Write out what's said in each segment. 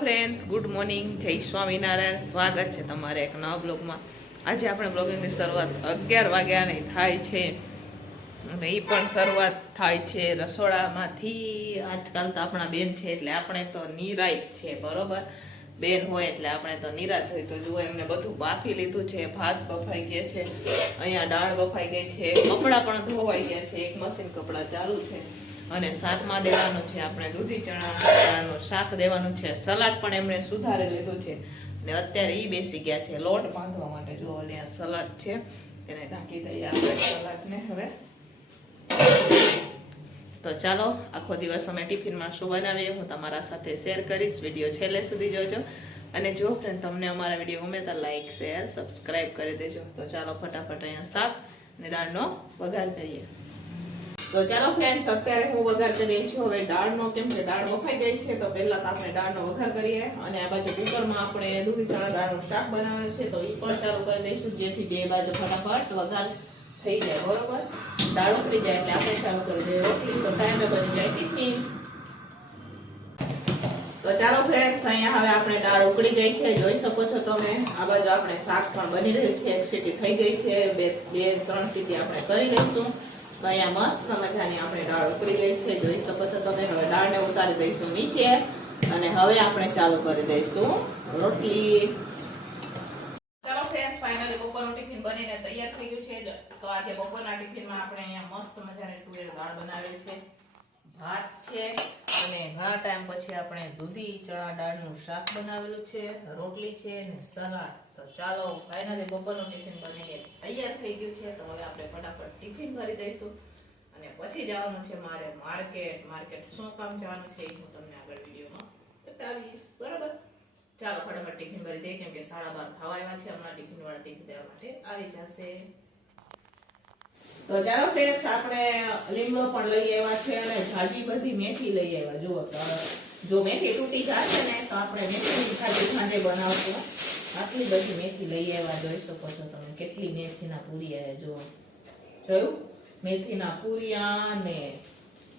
Friends good morning જય સ્વામિનારાયણ. સ્વાગત છે તમારે એક નવા બ્લોગમાં આજે આપણે બ્લોગિંગની શરૂઆત અગિયાર વાગ્યાની થાય છે. અને એ પણ શરૂઆત થાય છે રસોડામાંથી. આજકાલ તો આપણા બેન છે એટલે આપણે તો નિરાય છે, બરોબર? બેન હોય એટલે આપણે તો નિરાશ હોય તો જુઓ એમને બધું બાફી લીધું છે, ભાત બફાઈ ગયા છે, અહીંયા દાળ બફાઈ ગઈ છે, કપડાં પણ ધોવાઈ ગયા છે, એક મશીન કપડાં ચાલુ છે. અને શાકમાં દેવાનું છે આપણે દૂધી ચણાનું શાક દેવાનું છે. સલાડ પણ એમણે સુધારી લીધું છે. ને અત્યારે એ બેસી ગયા છે લોટ બાંધવા માટે. જો ત્યાં સલાડ છે એને ઢાંકી દઈએ આપણે સલાડને હવે. તો ચાલો, આખો દિવસ અમે ટિફિનમાં શું બનાવીએ હું તમારા સાથે શેર કરીશ. વીડિયો છેલ્લે સુધી જોજો. અને જો ફ્રેન્ડ તમને અમારા વીડિયો ગમે તો લાઈક શેર સબસ્ક્રાઈબ કરી દેજો. તો ચાલો ફટાફટ અહીંયા શાક અને દાળનો વઘાર કરીએ. તો ચાલો ફ્રેન્ડ્સ અત્યારે હું વઘાર કરી છું. હવે દાળનો કેમ કે દાળ વખાઈ ગઈ છે, તો પહેલા તો આપણે દાળનો વઘાર કરીએ. અને આ બાજુ કુકરમાં આપણે દૂધી ચણા દાળનું શાક બનાવવાનું છે, તો એ પણ ચાલુ કરી દઈશું. જેથી બે બાજુ ફટાફટ વઘાર થઈ જાય, બરોબર? દાળ ઉકળી જાય એટલે આપણે ચાલુ કરી દઈએ રોટલી. તો ટાઈમે બની જાય ટિફિન. તો ચાલો ફ્રેન્ડ્સ અહીંયા હવે આપણે દાળ ઉકળી ગઈ છે. જોઈ શકો છો તમે, આ બાજુ આપણે શાક પણ બની રહ્યું છે. એક સીટી થઈ ગઈ છે. બે બે, ત્રણ સીટી આપણે કરી લઈશું. ઉતારી દઈશું નીચે અને હવે આપણે ચાલુ કરી દઈશું બપોરનું ટિફિન બનીને તૈયાર થઈ છે. તો આજે બપોરના ટિફિનમાં આપણે અહીંયા મસ્ત મજાની તુવેર દાળ બનાવેલી છે. ભાત છે અને ઘણા ટાઈમ પછી આપણે દૂધી, ચણા દાળનું શાક બનાવેલું છે, રોટલી છે અને સલાડ. ચાલો ફાઇનલી બપોરનું ટિફિન બનીને તૈયાર થઈ ગયું છે, તો હવે આપણે ફટાફટ ટિફિન ભરી દઈશું. અને પછી જવાનું છે મારે માર્કેટ. માર્કેટ શું કામ જવાનું છે હું તમને આગળ વિડીયોમાં બતાવીશ. બરાબર? ચાલો, ફટાફટ ટિફિન ભરી દઈએ, કેમ કે સાડા બાર થવા આવ્યા છે. હમણાં ટિફિન વાળા ટિફિન દેવા માટે આવી જશે. તો ચાલો ફ્રેન્ડ્સ આપણે લીમડો પણ લઈ આવ્યા છે અને ભાજી બધી મેથી લઈ આવ્યા. જુઓ, તો જો મેથી તૂટી જશે ને, તો આપણે મેથીની ભાજી સાંજે બનાવશું. આટલી બધી મેથી લઈ આવ્યા, જોઈ શકો છો તમે કેટલી મેથીના પૂરિયા જુઓ. જોયું? મેથીના પૂરિયા ને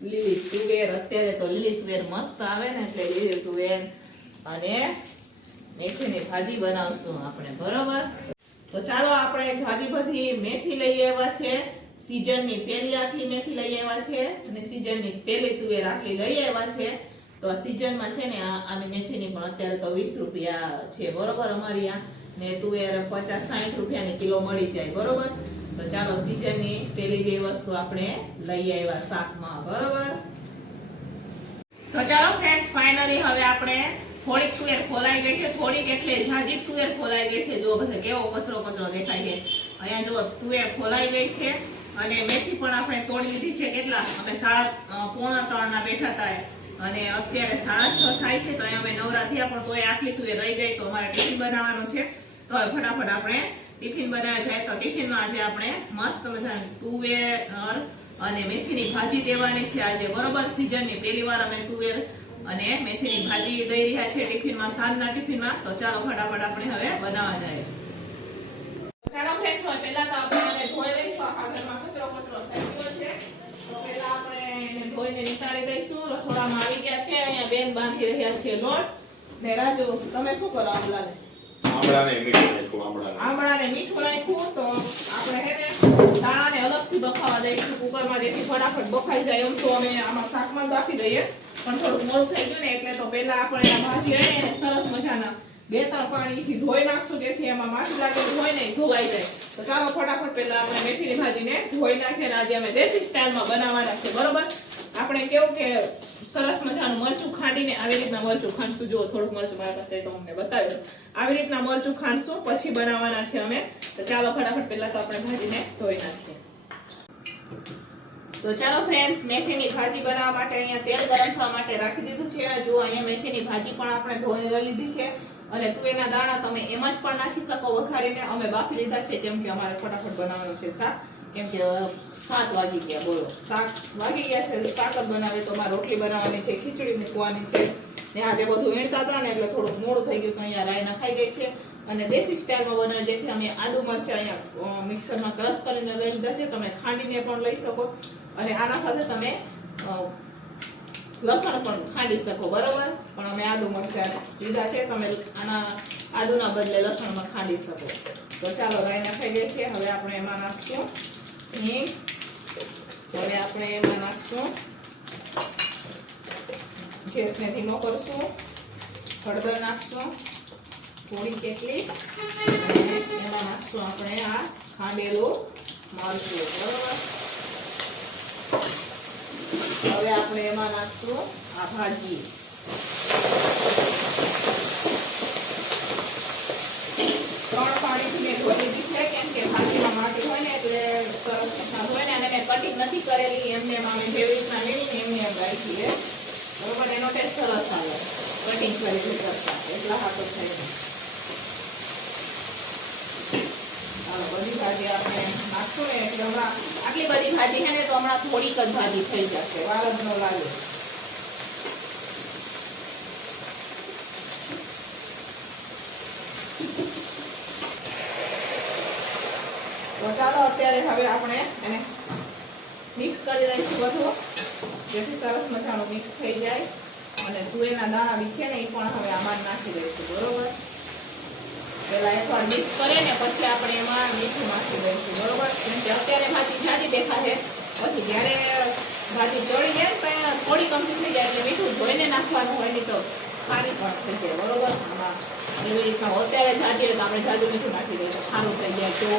લીલી તુવેર, અત્યારે તો લીલી તુવેર મસ્ત આવે ને એટલે લીલી તુવેર અને મેથીની ભાજી બનાવશું આપણે, બરોબર? તો ચાલો આપણે જાજી બધી મેથી લઈ આવ્યા છે. સીઝનની પહેલી આટલી મેથી લઈ આવ્યા છે અને સીઝનની પહેલી તુવેર આટલી લઈ આવ્યા છે. તો આ સિઝનમાં છે ને આની મેથીની પણ અત્યારે તો વીસ રૂપિયા છે. બરોબર અમારી આ ને તુવેર પચાસ સાઠ રૂપિયાની કિલો મળી જાય. બરોબર? તો ચાલો સિઝનની પેલી બે વસ્તુ આપણે લઈ આવ્યા શાકમાં. બરોબર? તો ચાલો ફ્રેન્ડ્સ ફાઇનલી હવે આપણે થોડીક તુવેર ખોલાઈ ગઈ છે. થોડીક એટલે ઝાઝી તુવેર ખોલાઈ ગઈ છે. જો બધે કેવો કચરો કચરો દેખાય છે. અહીંયા જો તુવેર ખોલાઈ ગઈ છે અને મેથી પણ આપણે તોડી લીધી છે. કેટલા? અમે સાડા પોણા ત્રણના બેઠા હતા. અને અત્યારે સાડા છ થાય છે, તો અહીંયા અમે નવરા થયા, પણ તોય આટલી તુવેર રહી ગઈ, તો અમારે ટિફિન બનાવવાનું છે. તો ફટાફટ આપણે ટિફિન બનાવ્યા જાય. તો ટિફિનમાં આજે આપણે મસ્ત મજાની તુવેર અને મેથીની ભાજી દેવાની છે. આજે બરોબર સિઝનની પહેલી વાર અમે તુવેર અને મેથીની ભાજી દઈ રહ્યા છે ટિફિનમાં, સાંજના ટિફિનમાં. તો ચાલો ફટાફટ આપણે હવે બનાવવા જાય ચાલો ફ્રેન્ડ્સ હવે પહેલા તો આપણે એને ધોઈ લઈશું આખા ઘરમાં કચરો કચરો થઈ ગયો છે તો પહેલા આપણે એને ધોઈને નિતારી દઈશું આવી ગયા છે. અહીંયા બેન બાંધી રહ્યા છે લોટ. ને રાજુ તમે શું કરો આમલાને આમળાને મીઠું નાખ્યું આમળાને. આમળાને મીઠું નાખ્યું તો આપણે હે ને દાણાને અલગથી બફાવા દઈશું. કુકરમાં જેથી ફટાફટ બફાઈ જાય એમ તો અમે આમાં શાકમાં જ દઈએ. પણ થોડુંક મોડું થઈ ગયું ને એટલે તો પહેલા આપણે ભાજી રહે ને સરસ મજાના બે ત્રણ પાણીથી ધોઈ નાખશું જેથી એમાં માટી લાગેલું હોય ને ધોવાઈ જાય. તો ચાલો ફટાફટ પહેલા આપણે મેથીની ભાજીને ધોઈ નાખીએ આજે અમે દેશી સ્ટાઇલમાં બનાવવાના છે. બરોબર? આપણે કેવું કે સરસ મજાનું મરચું ખાંડીને આવી રીતના મરચું ખાંડશું. જુઓ, થોડુંક મરચું મારા પાસે તો અમને બતાવ્યું આવી રીતના મરચું ખાંડશું, પછી બનાવવાના છે અમે. તો ચાલો ફટાફટ પહેલાં તો આપણે ભાજીને ધોઈ નાખીએ. તો ચાલો ફ્રેન્ડ્સ મેથીની ભાજી બનાવવા માટે અહીંયા તેલ ગરમ થવા માટે રાખી દીધું છે. જો અહીંયા મેથીની ભાજી પણ આપણે ધોઈ લીધી છે. અને તુવેરના દાણા તમે એમ જ પણ નાખી શકો વઘારીને. અમે બાફી લીધા છે, જેમ કે અમારે ફટાફટ બનાવવાનું છે શાક. કેમ કે સાત વાગી ગયા, બોલો. શાક વાગી ગયા છે, શાક જ બનાવે તો મારે રોટલી બનાવવાની છે, ખીચડી મૂકવાની છે. ને આજે બધું વીણતા હતા ને એટલે થોડુંક મોડું થઈ ગયું તો અહીંયા રાયના નખાઈ ગઈ છે. અને દેશી સ્ટાઇલમાં બનાવે, જેથી અમે આદુ મરચાં અહીંયા મિક્સરમાં ક્રશ કરીને લઈ લીધા છે. તમે ખાંડીને પણ લઈ શકો. અને આના સાથે તમે લસણ પણ ખાંડી શકો, બરોબર? પણ અમે આદુ મરચાં લીધા છે. તમે આના આદુના બદલે લસણમાં ખાંડી શકો. તો ચાલો રાઈ ખાઈ ગઈ છે. હવે આપણે એમાં નાખશું. હિંગ હવે આપણે એમાં નાખશું. ગેસને ધીમો કરશું. હળદર નાખશું. થોડી કેટલી. એમાં નાખશું આપણે આ ખાંડેલું મારશું બરોબર? હવે આપણે એમાં નાખશું આ ભાજી ત્રણ પાણીથી મેં ધોઈ લીધી છે કેમ કે ભાજીમાં એનો ટેસ્ટ સરસ આવે કટિંગ કરેલી કરતા એટલા હાથો થાય બધી ભાજી આપણે હમણાં આટલી બધી ભાજી છે ને, તો હમણાં થોડીક જ ભાજી થઈ જશે. વાર જ ન લાગે. અત્યારે હવે આપણે એને મિક્સ કરી દઈશું બધું. જેથી સરસ મજાનું મિક્સ થઈ જાય. અને તુવેરના દાણા બી છે ને, એ પણ હવે આમાં નાખી દઈશું, બરોબર? પહેલા એકવાર મિક્સ કરીએ ને, પછી આપણે એમાં મીઠું નાખી દઈશું, બરોબર? કેમ કે અત્યારે ભાજી જાડી દેખાશે. પછી જ્યારે ભાજી ચડી જાય ને થોડી કમતી થઈ જાય, એટલે મીઠું જોઈને નાખવાનું હોય નહીં તો ખારી પણ થઈ જાય, બરોબર? આમાં એવી રીતના અત્યારે જાજી એટલે આપણે જાજુ મીઠું નાખી દઈશું ખારું થઈ જાય, તો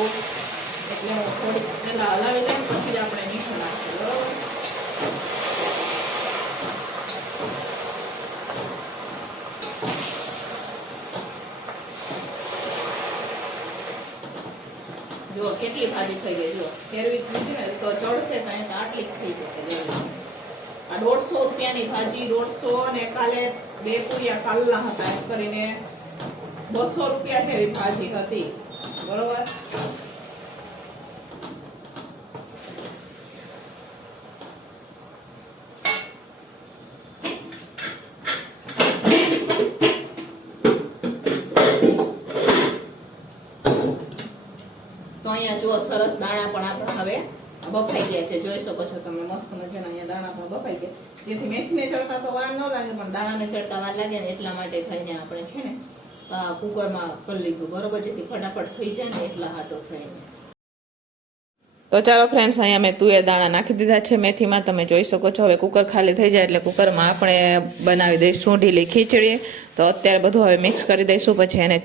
એટલે હું થોડીક પહેલાં હલાવી લઈને પછી આપણે મીઠું નાખીએ બરોબર જો, કેટલી ભાજી થઈ ગઈ? જો, ફેરવી દીધી ને, તો ચડશે તો અહીંયા આટલી થઈ જશે આ દોઢસો રૂપિયાની ભાજી, દોઢસો ને કાલે બે પૂરિયા કાલના હતા, એમ કરીને બસો રૂપિયા જેવી ભાજી હતી. બરોબર? અહીંયા જુઓ, સરસ દાણા પણ આપણા હવે બફાઈ ગયા છે. જોઈ શકો છો તમે, મસ્ત મજાના અહીંયા દાણા પણ બફાઈ ગયા. જેથી મેથીને ચડતા તો વાર ન લાગે, પણ દાણાને ચડતા વાર લાગે ને એટલા માટે થઈને આપણે છે ને કુકરમાં કરી લીધું. બરોબર જેથી ફટાફટ થઈ જાય ને એટલા હાટો થઈને તો ચાલો ફ્રેન્ડ્સ અહીંયા મેં તુવેર દાણા નાખી દીધા છે મેથીમાં. તમે જોઈ શકો છો, હવે કુકર ખાલી થઈ જાય એટલે કુકરમાં આપણે બનાવી દઈશું ઢીલી ખીચડી. તો અત્યારે બધું હવે મિક્સ કરી દઈશું, પછી એને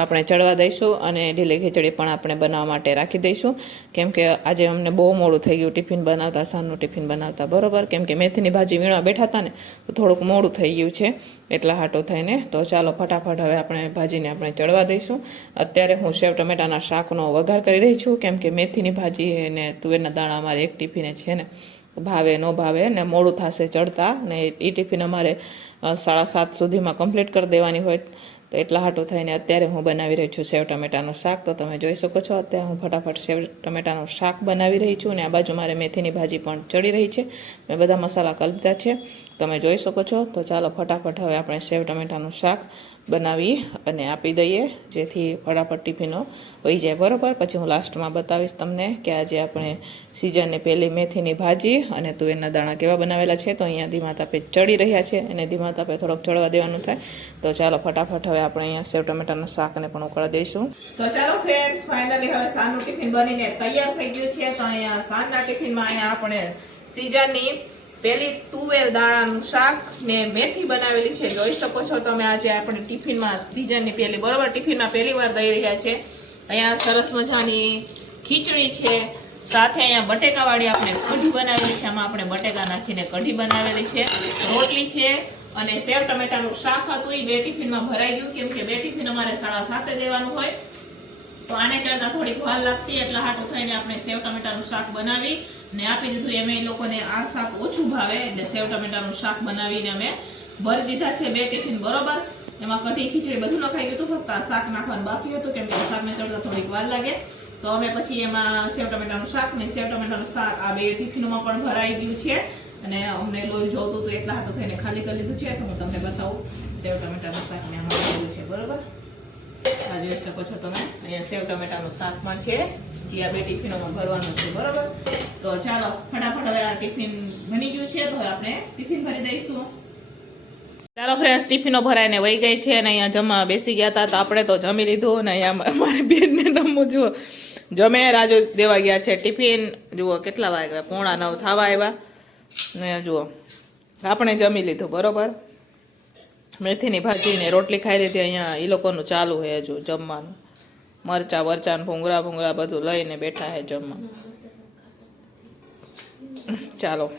આપણે ચડવા દઈશું અને ઢીલી ખીચડી પણ આપણે બનાવવા માટે રાખી દઈશું. કેમ કે આજે અમને બહુ મોડું થઈ ગયું ટિફિન બનાવતા, સાંજનું ટિફિન બનાવતા. બરાબર? કેમ કે મેથીની ભાજી વીણવા બેઠા હતા ને, તો થોડુંક મોડું થઈ ગયું છે, એટલા હાટું થઈને. તો ચાલો ફટાફટ હવે આપણે ભાજીને આપણે ચડવા દઈશું. અત્યારે હું સેવ ટમેટાના શાકનો વઘાર કરી રહી છું. કેમ કે મેથીની ભાજી અને તુવેરના દાણા અમારે એક ટિફિને છે ને ભાવે, ન ભાવે ને મોડું થશે ચડતા ને એ ટિફિન અમારે સાડા સાત સુધીમાં કમ્પ્લીટ કરી દેવાની હોય તો એટલા હાટું થઈને અત્યારે હું બનાવી રહી છું સેવ ટમેટાનું શાક. તો તમે જોઈ શકો છો અત્યારે હું ફટાફટ સેવ ટમેટાનું શાક બનાવી રહી છું અને આ બાજુ મારે મેથીની ભાજી પણ ચડી રહી છે. મેં બધા મસાલા કરી છે. તમે જોઈ શકો છો. તો ચાલો ફટાફટ હવે આપણે સેવ ટમેટાનું શાક બનાવી અને આપી દઈએ, જેથી ફટાફટ ટિફિનો હોઈ જાય. બરાબર? પછી હું લાસ્ટમાં બતાવીશ તમને કે આજે આપણે સિઝનની પહેલી મેથીની ભાજી અને તુવેરના દાણા કેવા બનાવેલા છે. તો અહીંયા ધીમા તાપે ચડી રહ્યા છે અને ધીમા તાપે થોડોક ચડવા દેવાનું થાય. તો ચાલો ફટાફટ હવે આપણે અહીંયા સેવ ટમેટાનું શાકને પણ ઉકળવા દઈશું. તો ચાલો ફ્રેન્ડ્સ ફાઇનલી હવે સાંજનું ટિફિન બનીને તૈયાર થઈ ગયું છે. તો અહીંયા સાંજના ટિફિનમાં અહીંયા આપણે સિઝનની પેલી તુવેર દાણાનું શાક ને મેથી બનાવેલી છે. જોઈ શકો છો તમે આજે આપણે ટિફિનમાં સિઝનની પહેલી, બરાબર, ટિફિનમાં પહેલી વાર દઈ રહ્યા છે. અહીંયા સરસ મજાની ખીચડી છે. સાથે અહીંયા બટેકાવાળી આપણે કઢી બનાવેલી છે. આમાં આપણે બટેકા નાખીને કઢી બનાવેલી છે. રોટલી છે અને સેવ ટમેટાનું શાક હતું. એ બે ટિફિનમાં ભરાઈ ગયું. કેમ કે બે ટિફિન અમારે સાડા સાતે દેવાનું હોય. તો આને ચડતા થોડીક વાર લાગતી. એટલે હાટું થઈને આપણે સેવ ટમેટાનું શાક બનાવી ને આપી દીધું. એમ એ લોકોને આ શાક ઓછું ભાવે, એટલે સેવ ટમેટાનું શાક બનાવીને અમે ભરી દીધા છે બે ટિફિન બરોબર. એમાં કઢી, ખીચડી બધું નખાઈ ગયું હતું, ફક્ત આ શાક નાખવાનું બાકી હતું, કેમ કે શાકને ચડતા થોડીક વાર લાગે. તો અમે પછી એમાં સેવ ટમેટાનું શાક ને સેવ ટમેટાનું શાક આ બે ટિફિનોમાં પણ ભરાઈ ગયું છે. અને અમને લોહી જોતું હતું, એટલા હાથો થઈને ખાલી કરી લીધું છે. તો હું તમને બતાવું, સેવ ટમેટાનું શાક ને આમાં છે, બરોબર? જોઈ શકો છો તમે. અહીંયા સેવ ટમેટાનું શાક પણ છે. જે આ બે ટિફિનોમાં ભરવાનું છે, બરાબર? તો ચાલો, ફટાફટ હવે આ ટિફિન બની ગયું છે, તો આપણે ટિફિન ભરી દઈશું. ચાલો, ફ્રેન્ડ્સ, ટિફિનો ભરાઈને વહી ગઈ છે અને અહીંયા જમવા બેસી ગયા હતા, તો આપણે તો જમી લીધું અને અહીંયા અમારી બેનને નમવું જુઓ. જમે રાજુ દેવા ગયા છે ટિફિન. જુઓ, કેટલા વાગ્યા? પોણા નવ થવા આવ્યા. ને જુઓ, આપણે જમી લીધું, બરોબર? મેથીની ભાજી ને રોટલી ખાઈ લીધી, અહીંયા એ લોકોનું ચાલુ છે હજુ જમવાનું. મરચા, વરચા ભૂંગરા ભૂંગળા બધું લઈને બેઠા છે જમવા. ચાલો.